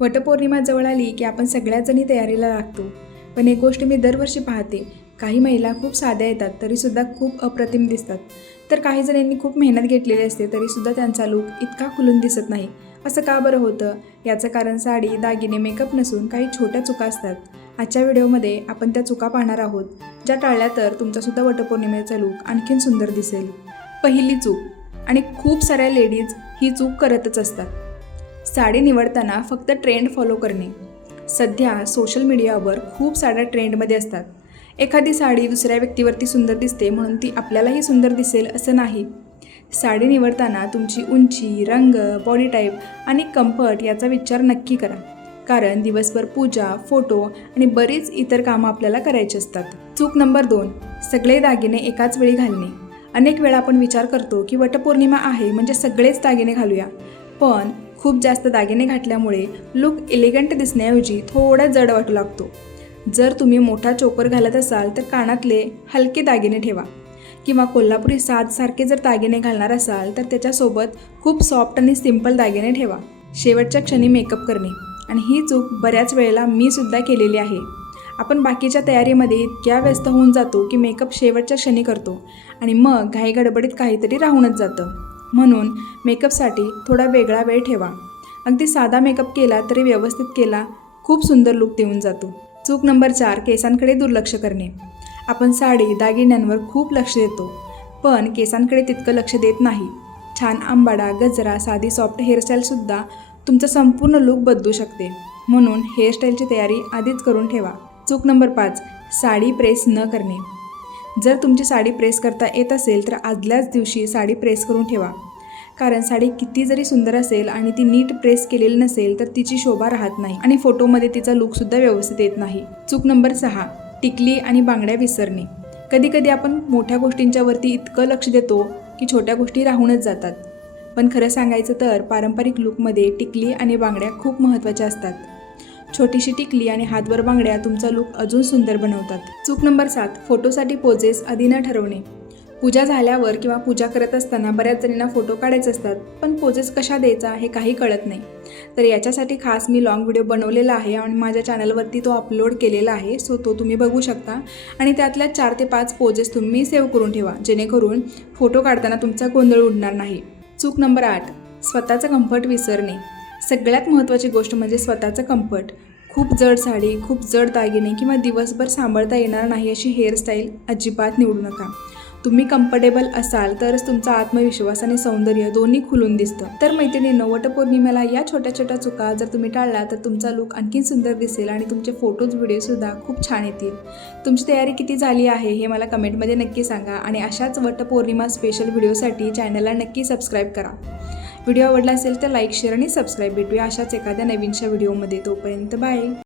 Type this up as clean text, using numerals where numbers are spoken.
वटपौर्णिमा जवळ आली की आपण सगळ्याच जणी तयारीला लागतो. पण एक गोष्ट मी दरवर्षी पाहते, काही महिला खूप साध्या येतात तरीसुद्धा खूप अप्रतिम दिसतात. तर काही जणांनी खूप मेहनत घेतलेली असते तरीसुद्धा त्यांचा लूक इतका खुलून दिसत नाही. असं का बरं होतं? याचं कारण साडी, दागिने, मेकअप नसून काही छोट्या चुका असतात. आजच्या व्हिडिओमध्ये आपण त्या चुका पाहणार आहोत, ज्या टाळल्या तर तुमचासुद्धा वटपौर्णिमेचा लूक आणखीन सुंदर दिसेल. पहिली चूक, आणि खूप साऱ्या लेडीज ही चूक करतच असतात, साडी निवडताना फक्त ट्रेंड फॉलो करणे. सध्या सोशल मीडियावर खूप साऱ्या ट्रेंडमध्ये असतात. एखादी साडी दुसऱ्या व्यक्तीवरती सुंदर दिसते म्हणून ती आपल्यालाही सुंदर दिसेल असं नाही. साडी निवडताना तुमची उंची, रंग, बॉडी टाईप आणि कम्फर्ट याचा विचार नक्की करा. कारण दिवसभर पूजा, फोटो आणि बरीच इतर कामं आपल्याला करायची असतात. चूक नंबर 2, सगळे दागिने एकाच वेळी घालणे. अनेक वेळा आपण विचार करतो की वटपौर्णिमा आहे म्हणजे सगळेच दागिने घालूया. पण खूप जास्त दागिने घातल्यामुळे लूक एलिगंट दिसण्याऐवजी थोडा जड वाटू लागतो. जर तुम्ही मोठा चोकर घालत असाल तर कानातले हलके दागिने ठेवा, किंवा कोल्हापुरी साजसारखे जर दागिने घालणार असाल तर त्याच्यासोबत खूप सॉफ्ट आणि सिंपल दागिने ठेवा. शेवटच्या क्षणी मेकअप करणे, आणि ही चूक बऱ्याच वेळेला मी सुद्धा केलेली आहे. आपण बाकीच्या तयारीमध्ये इतक्या व्यस्त होऊन जातो की मेकअप शेवटच्या क्षणी करतो आणि मग घाई गडबडीत काहीतरी राहूनच जातं. म्हणून मेकअपसाठी थोडा वेगळा वेळ ठेवा. अगदी साधा मेकअप केला तरी व्यवस्थित केला, खूप सुंदर लूक देऊन जातो. चूक नंबर 4, केसांकडे दुर्लक्ष करणे. आपण साडी, दागिन्यांवर खूप लक्ष देतो, पण केसांकडे तितकं लक्ष देत नाही. छान आंबाडा, गजरा, साधी सॉफ्ट हेअरस्टाईलसुद्धा तुमचा संपूर्ण लूक बदलू शकते. म्हणून हेअरस्टाईलची तयारी आधीच करून ठेवा. चूक नंबर 5, साडी प्रेस न करणे. जर तुमची साडी प्रेस करता येत असेल तर आदल्याच दिवशी साडी प्रेस करून ठेवा. कारण साडी किती जरी सुंदर असेल आणि ती नीट प्रेस केलेली नसेल तर तिची शोभा राहत नाही आणि फोटोमध्ये तिचा लूकसुद्धा व्यवस्थित येत नाही. चूक नंबर 6, टिकली आणि बांगड्या विसरणे. कधीकधी आपण मोठ्या गोष्टींच्यावरती इतकं लक्ष देतो की छोट्या गोष्टी राहूनच जातात. पण खरं सांगायचं तर पारंपरिक लूकमध्ये टिकली आणि बांगड्या खूप महत्त्वाच्या असतात. छोटीशी टिकली आणि हातभर बांगड्या तुमचा लूक अजून सुंदर बनवतात. चूक नंबर 7, फोटोसाठी पोजेस आधी न ठरवणे. पूजा झाल्यावर किंवा पूजा करत असताना बऱ्याच जणींना फोटो काढायचे असतात, पण पोजेस कशा द्यायचा हे काही कळत नाही. तर याच्यासाठी खास मी लॉंग व्हिडिओ बनवलेला आहे आणि माझ्या चॅनलवरती तो अपलोड केलेला आहे. सो तो तुम्ही बघू शकता आणि त्यातल्या 4 ते 5 पोजेस तुम्ही सेव्ह करून ठेवा, जेणेकरून फोटो काढताना तुमचा गोंधळ उडणार नाही. चूक नंबर 8, स्वतःचं कम्फर्ट विसरणे. सगळ्यात महत्त्वाची गोष्ट म्हणजे स्वतःचं कम्फर्ट. खूप जड साडी, खूप जड दागिने किंवा दिवसभर सांभाळता येणार नाही अशी हेअरस्टाईल अजिबात निवडू नका. तुम्ही कम्फर्टेबल असाल तरच तुमचा आत्मविश्वास आणि सौंदर्य दोन्ही खुलून दिसतं. तर मैत्रिणींनो, वटपौर्णिमेला या छोट्या छोट्या चुका जर तुम्ही टाळला तर तुमचा लूक आणखीन सुंदर दिसेल आणि तुमचे फोटोज, व्हिडिओसुद्धा खूप छान येतील. तुमची तयारी किती झाली आहे हे मला कमेंटमध्ये नक्की सांगा आणि अशाच वटपौर्णिमा स्पेशल व्हिडिओसाठी चॅनलला नक्की सबस्क्राईब करा. व्हिडिओ आवडला असेल तर लाईक, शेअर आणि सबस्क्राईब. भेटूया अशाच एखाद्या नवीनशा व्हिडिओमध्ये. तोपर्यंत बाय.